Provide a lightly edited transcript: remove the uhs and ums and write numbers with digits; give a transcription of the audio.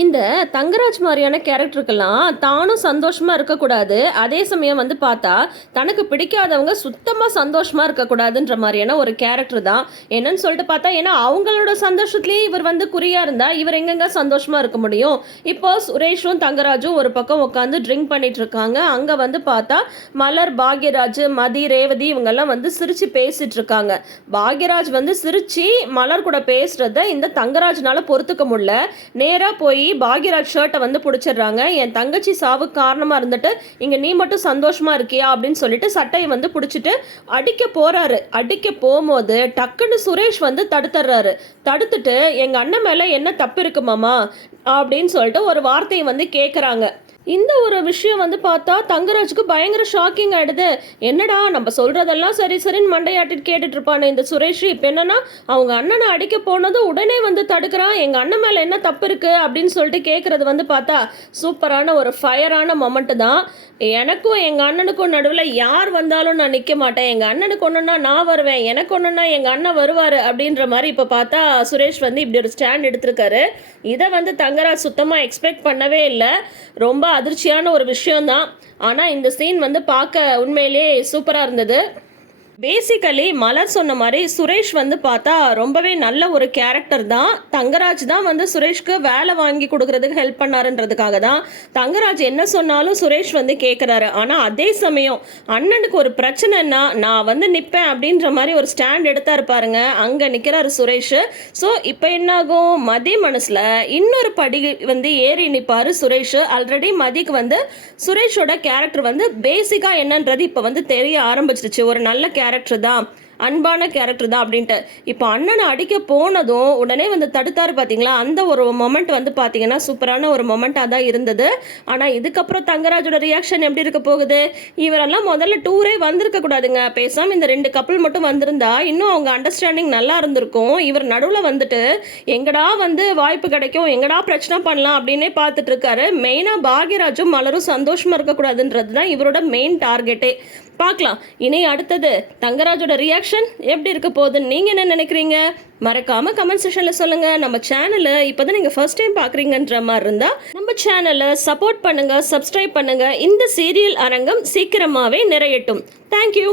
இந்த தங்கராஜ் மாரியான கேரக்டருக்கெல்லாம் தானும் சந்தோஷமா இருக்கக்கூடாது. அதே சமயம் வந்து பார்த்தா, தனக்கு பிடிக்காதவங்க சுத்தமா சந்தோஷமா இருக்கக்கூடாதுன்ற மாரியான ஒரு கேரக்டர் தான். என்னன்னு சொல்லிட்டு பார்த்தா, ஏன்னா அவங்களோட சந்தோஷத்திலேயே இவர் வந்து குறியா இருந்தா, இவர் எங்கங்க சந்தோஷமா இருக்க முடியும்? இப்போ சுரேஷும், தங்கராஜும் ஒரு பக்கம் உட்காந்து ட்ரிங்க் பண்ணிட்டு இருக்காங்க. அங்க வந்து பார்த்தா, மலர், பாக்யராஜ், மதி, ரேவதி இவங்கெல்லாம் வந்து சிரிச்சு பேசிட்டு இருக்காங்க. பாக்யராஜ் வந்து சிரிச்சு மலர் கூட பேசுறத இந்த தங்கராஜ்னால பொறுத்துக்க முடியல. நேரா போய் பாக்யராஜ் ஷர்ட்டை வந்து பிடிச்சிடுறாங்க. என் தங்கச்சி சாவுக்கு காரணமா இருந்துட்டு இங்க நீ மட்டும் சந்தோஷமா இருக்கியா அப்படின்னு சொல்லிட்டு சட்டையை வந்து பிடிச்சிட்டு அடிக்க போறாரு. அடிக்க போகும்போது டக்குன்னு சுரேஷ் வந்து தடுத்துறாரு. தடுத்துட்டு எங்க அண்ணன் மேல என்ன தப்பு இருக்கு மாமா அப்படின்னு சொல்லிட்டு ஒரு வார்த்தையை வந்து கேட்குறாங்க. இந்த ஒரு விஷயம் வந்து பார்த்தா தங்கராஜுக்கு பயங்கர ஷாக்கிங் ஆகிடுது. என்னடா நம்ம சொல்கிறதெல்லாம் சரி சரின்னு மண்டையாட்டிட்டு கேட்டுட்டு இருப்பானே இந்த சுரேஷ், இப்போ என்னன்னா அவங்க அண்ணனை அடிக்க போனதும் உடனே வந்து தடுக்கிறான். எங்கள் அண்ணன் மேலே என்ன தப்பு இருக்குது அப்படின்னு சொல்லிட்டு கேட்குறது வந்து பார்த்தா சூப்பரான ஒரு ஃபயரான மொமெண்ட்டு தான். எனக்கும் எங்கள் அண்ணனுக்கும் நடுவில் யார் வந்தாலும் நான் நிற்க மாட்டேன். எங்கள் அண்ணனுக்கு ஒன்றுனா நான் வருவேன், எனக்கு ஒன்றுனா எங்கள் அண்ணன் வருவார் அப்படின்ற மாதிரி இப்போ பார்த்தா சுரேஷ் வந்து இப்படி ஒரு ஸ்டாண்ட் எடுத்திருக்காரு. இதை வந்து தங்கராஜ் சுத்தமாக எக்ஸ்பெக்ட் பண்ணவே இல்லை. ரொம்ப அதிர்ச்சியான ஒரு விஷயம்தான். ஆனால் இந்த சீன் வந்து பார்க்க உண்மையிலே சூப்பராக இருந்தது. பேசிக்கலி மலர் சொன்ன மாதிரி சுரேஷ் வந்து பார்த்தா ரொம்பவே நல்ல ஒரு கேரக்டர் தான். தங்கராஜ் தான் வந்து சுரேஷ்க்கு வேலை வாங்கி கொடுக்கறதுக்கு ஹெல்ப் பண்ணாருன்றதுக்காக தான் தங்கராஜ் என்ன சொன்னாலும் சுரேஷ் வந்து கேட்குறாரு. ஆனால் அதே சமயம் அண்ணனுக்கு ஒரு பிரச்சனைன்னா நான் வந்து நிற்பேன் அப்படின்ற மாதிரி ஒரு ஸ்டாண்ட் எடுத்தா இருப்பாருங்க. அங்கே நிற்கிறாரு சுரேஷ். ஸோ இப்போ என்னாகும், மதி மனசில் இன்னொரு படி வந்து ஏறி நிற்பார் சுரேஷ். ஆல்ரெடி மதிக்கு வந்து சுரேஷோட கேரக்டர் வந்து பேசிக்காக என்னன்றது இப்போ வந்து தெரிய ஆரம்பிச்சிருச்சு. ஒரு நல்ல கேரக்டர் தான், அன்பான கேரக்டர் தான் அப்படின்ட்டு. இப்போ அண்ணனை அடிக்க போனதும் உடனே வந்து தடுத்தாரு பார்த்தீங்களா, அந்த ஒரு மொமெண்ட் வந்து பார்த்தீங்கன்னா சூப்பரான ஒரு மொமெண்ட்டாக தான் இருந்தது. ஆனால் இதுக்கப்புறம் தங்கராஜோட ரியாக்ஷன் எப்படி இருக்க போகுது? இவரெல்லாம் முதல்ல டூரே வந்திருக்க கூடாதுங்க. பேசாமல் இந்த 2 கப்பல் மட்டும் வந்திருந்தா இன்னும் அவங்க அண்டர்ஸ்டாண்டிங் நல்லா இருந்திருக்கும். இவர் நடுவில் வந்துட்டு எங்கடா வந்து வாய்ப்பு கிடைக்கும், எங்கடா பிரச்சனை பண்ணலாம் அப்படின்னே பார்த்துட்டு இருக்காரு. மெயினாக பாக்யராஜும் மலரும் சந்தோஷமாக இருக்கக்கூடாதுன்றது தான் இவரோட மெயின் டார்கெட்டே. பார்க்கலாம் இனி அடுத்தது தங்கராஜோட ரியாக்ஷன் எப்படி இருக்க போகுதுன்னு நீங்கள் என்ன நினைக்கிறீங்க? மறக்காமல் கமெண்ட் செக்ஷனில் சொல்லுங்கள். நம்ம சேனலை இப்போ தான் நீங்கள் ஃபர்ஸ்ட் டைம் பார்க்குறீங்கன்ற மாதிரி இருந்தால் நம்ம சேனலை சப்போர்ட் பண்ணுங்கள், சப்ஸ்கிரைப் பண்ணுங்கள். இந்த சீரியல் அரங்கம் சீக்கிரமாகவே நிறையட்டும். தேங்க்யூ.